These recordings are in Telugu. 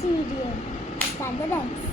dance video. Start the dance.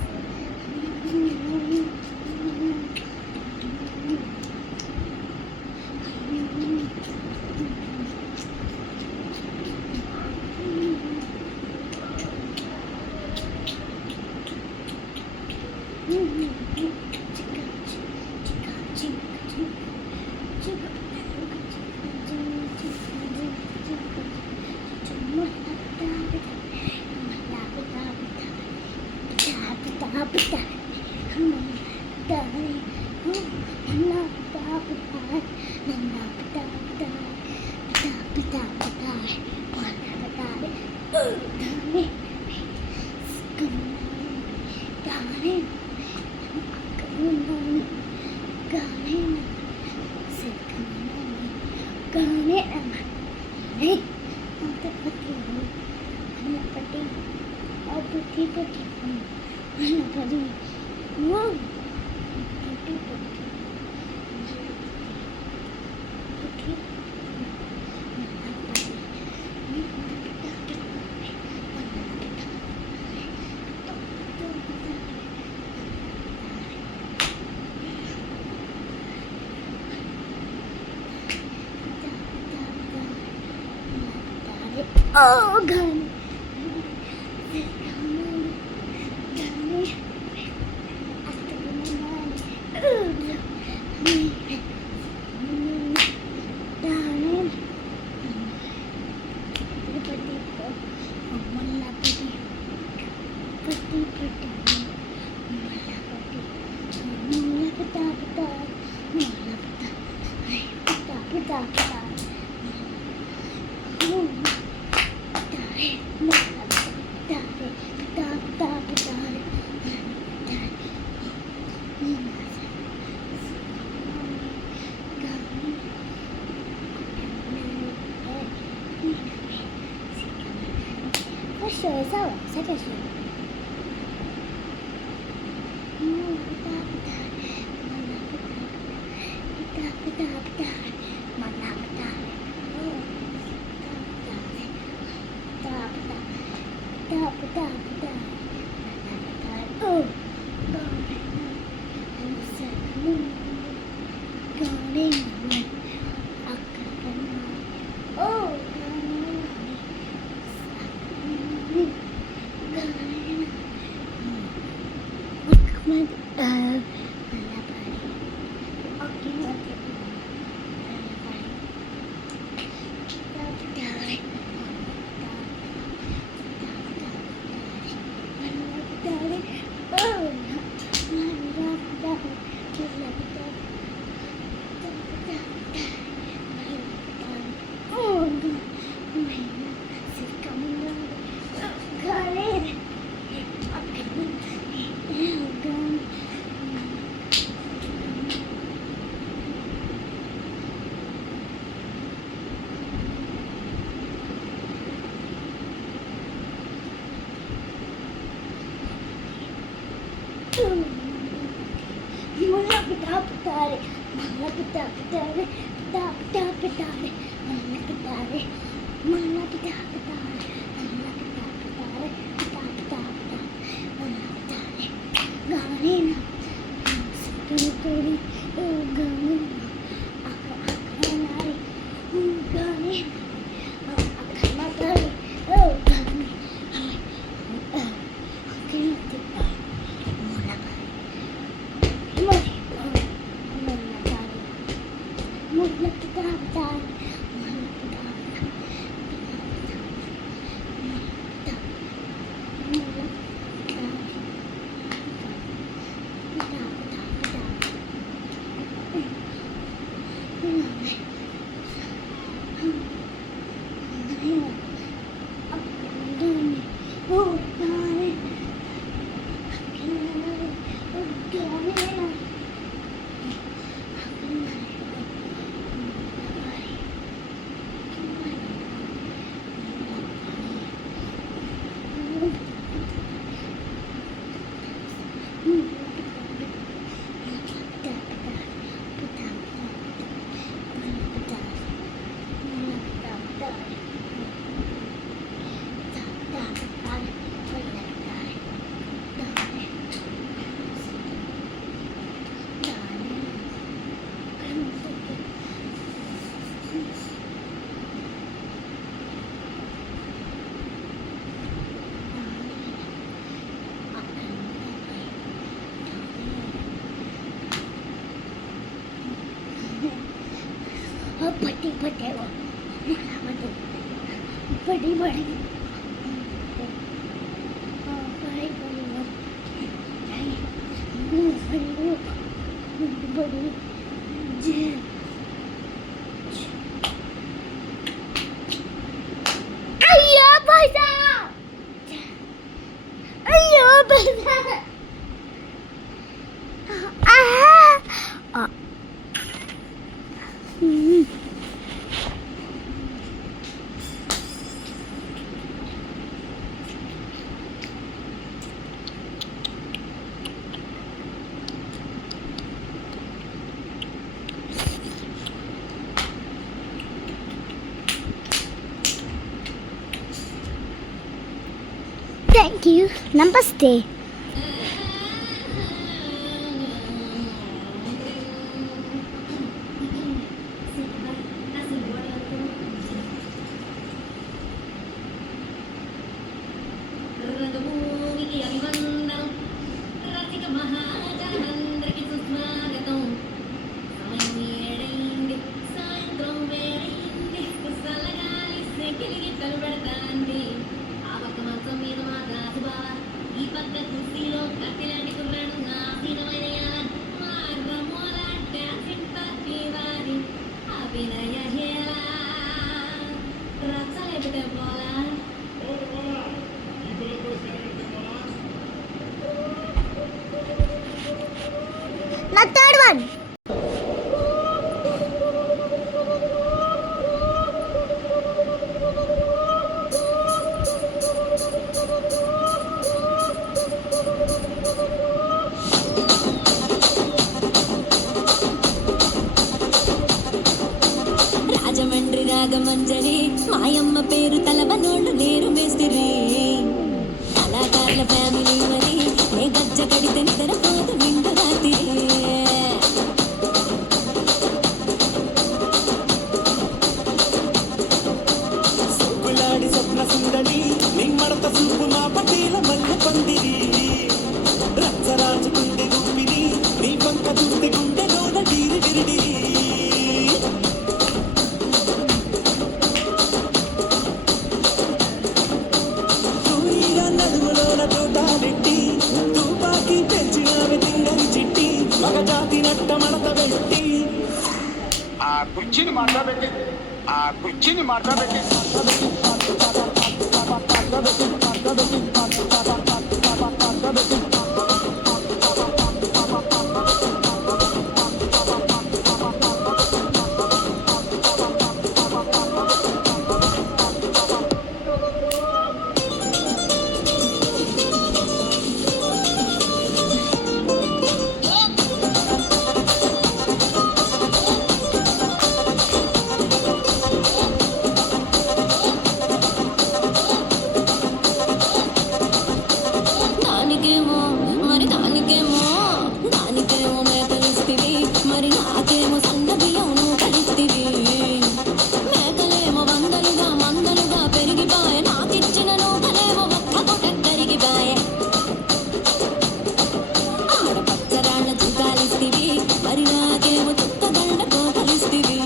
Oh, God. Sao sẽ phải sửa బడి అయ్యో పైసా అయ్యో పైసా Thank you. Namaste. Now third one. Rajahmundry Ragamanjari మాయమ్మ పేరు తలవనోళ్ళు నేరు మేస్తిరి కళాకారుల ఫ్యామిలీ మరి నే గజ్జ కడితే నిద్రపోదు నిండు రాత్రి సోకులాడి స్వప్న సుందరి నిమ్మడత చూపు మా పటేల మల్ల పందిరి రచ్చరాజు గుండె గుప్పిని నీ పంక చూస్తే గుండెలోన డీరి డిరిడి తూరిగా నడుములోన తోటాలెట్టి తుపాకి పెంచినావి తింగని చిట్టి మగజాతి నట్ట మడత పెట్టి ఆ కుర్చీని మాట్లాడబెట్టి దానికేమో మేకలిస్తివి మరి నాకేమో సన్న బియ్యం నువ్వు కలిస్తివి మేకలేమో మందలుగా పెరిగిపాయే నాకిచ్చిన నూకలేమో ఒక్క పూట కరిగిపాయే ఆడ పచ్చరాళ్ళ చుట్టాలిస్తివి మరి నాకేమో చుక్కగళ్ళ కోకలిస్తివి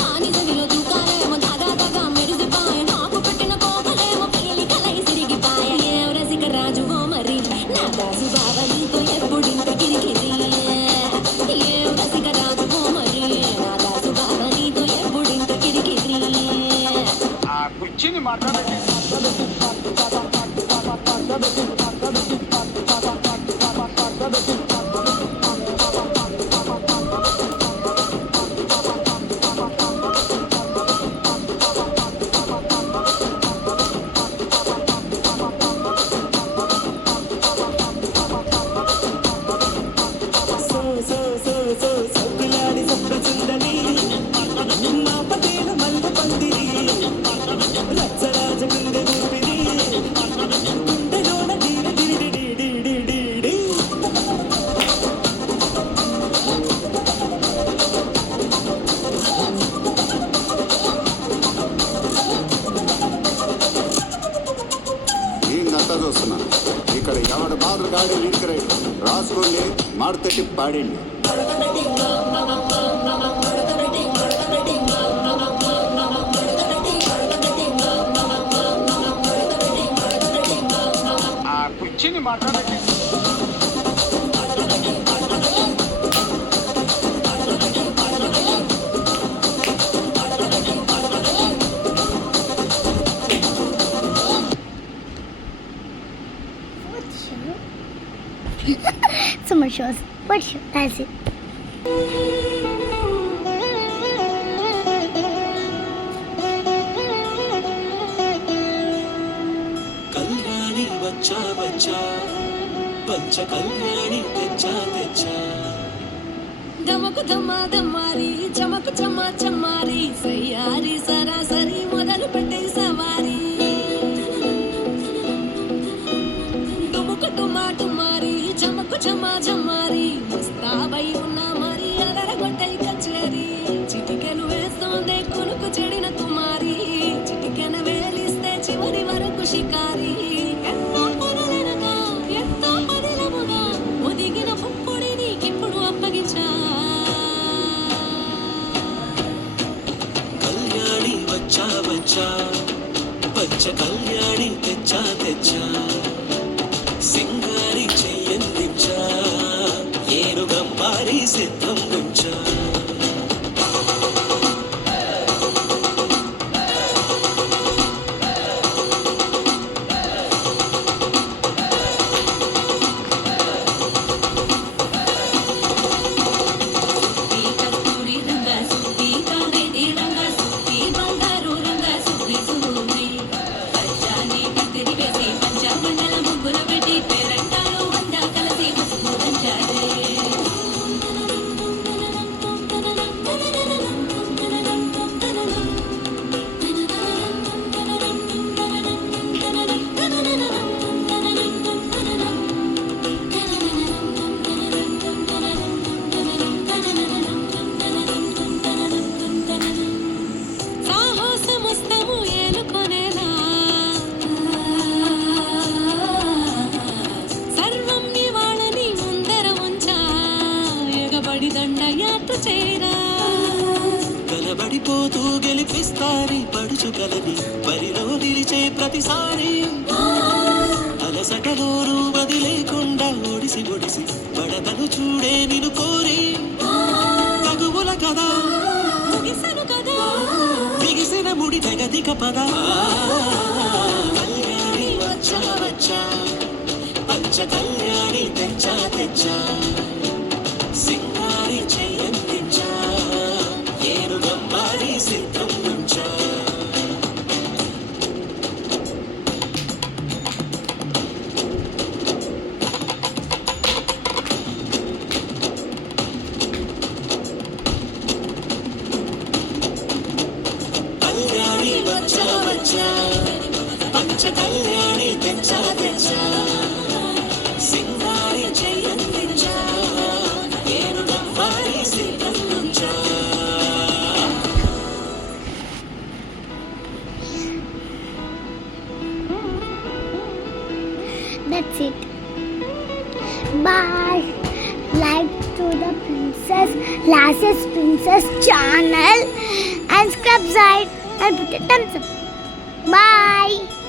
దాని చెవిలో దుకాలేమో దగా మెరిసిపాయే నాకు పెట్టిన కోకలేమో పీలికలై సిరిగిపాయే ఏం రసిక రాజువో మరి నా దాసు బావ నీతో ఎప్పుడింత కిరికిరి ఏం రసిక రాజువో మరి నా దాసు బావ నీతో ఎప్పుడింత కిరికిరి ఆ కుర్చీని మాట్లాడబెట్టి సోకులాడి స్వప్న సుందరి మా పటేల మల్ల పందిరి రచ్చరాజు గుండె గుప్పిని గుండెలోన డీరి డిరిడి డిడి డిడి ఏందంతా చూస్తున్నా ఇక్కడ ఎవడు బాధలు గాడి లింక్ రైట్ రాసుకోండి మాడతెట్టి పాడండి మాట్లాడబెట్టి Summer shows. What show? That's it. Kalyani వచ్చా వచ్చా పంచ కళ్యాణి తెచ్చా తెచ్చా దమకు దమ్మా దమ్మారి చమకు చమ్మా చమ్మారి సయ్యారి సరాసరి మొదలు పెట్టే సవారి డుముకు డుమా డుమారి చమకు చమ్మా చమ్మారి ముస్తాబై ఉన్నా మరి అలరగొట్టై కచేరి చిటికెను వేస్తోందే కొనుకు చెడిన కుమారి చిటికెన వేలిస్తే చివరి వరకు షికారి ఎంతో పొరలనగా ఎంతో పదిలముగా ఒదిగిన పుప్పొడి నీకిప్పుడు అప్పగించా కళ్యాణి వచ్చా వచ్చా పంచ కళ్యాణి తెచ్చా తెచ్చా సింగారి చెయ్యందించా ఏనుగంబారి సిద్ధం ఉంచా సుత్తి కస్తూరి రంగ సుత్తి కావేరి రంగ సుత్తి బంగారు రంగ సుత్తి సుత్తి పచ్చాని కత్తిరి వేసి పంచమండల ముగ్గుల పెట్టి పేరంటాలు అంతా కలిసి పసుపు దంచారే సాహసమస్తము ఏలుకొనేలా సర్వం నివాళని ముందర ఉంచా ఎగబడి దండయాత్ర చేరా కలబడిపోతూ గెలిపిస్తారి పడుచు కలని బరిలో నిలిచే ప్రతిసారి అలసటలోనూ వదిలేకుండా ఒడిసి ఒడిసి పడతను చూడే నిన్ను కోరి తగువుల కదా ముగిసను కదా బిగిసిన ముడి తెగదిక పద కళ్యాణి వచ్చా వచ్చా పంచ కళ్యాణి తెచ్చా తెచ్చా సింగారి చెయ్యందించా ఏనుగంబారి సిద్ధం ఉంచా కళ్యాణి వచ్చా వచ్చా పంచ కళ్యాణి తెచ్చా తెచ్చా సింగారి చెయ్యందించా ఏనుగంబారి సిద్ధం ఉంచా That's it. Bye. Like to the Princess Lasses Princess channel and subscribe and put a thumbs up. Bye.